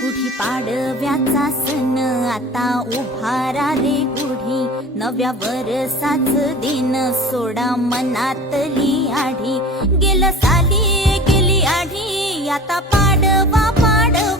गुढी पाडव्याचा सण आता उभारा रे गुढी, नव्या वर्षाच दिन सोडा मनातली आढी. गेलं साली गेली आढी, आता पाडवा पाडवा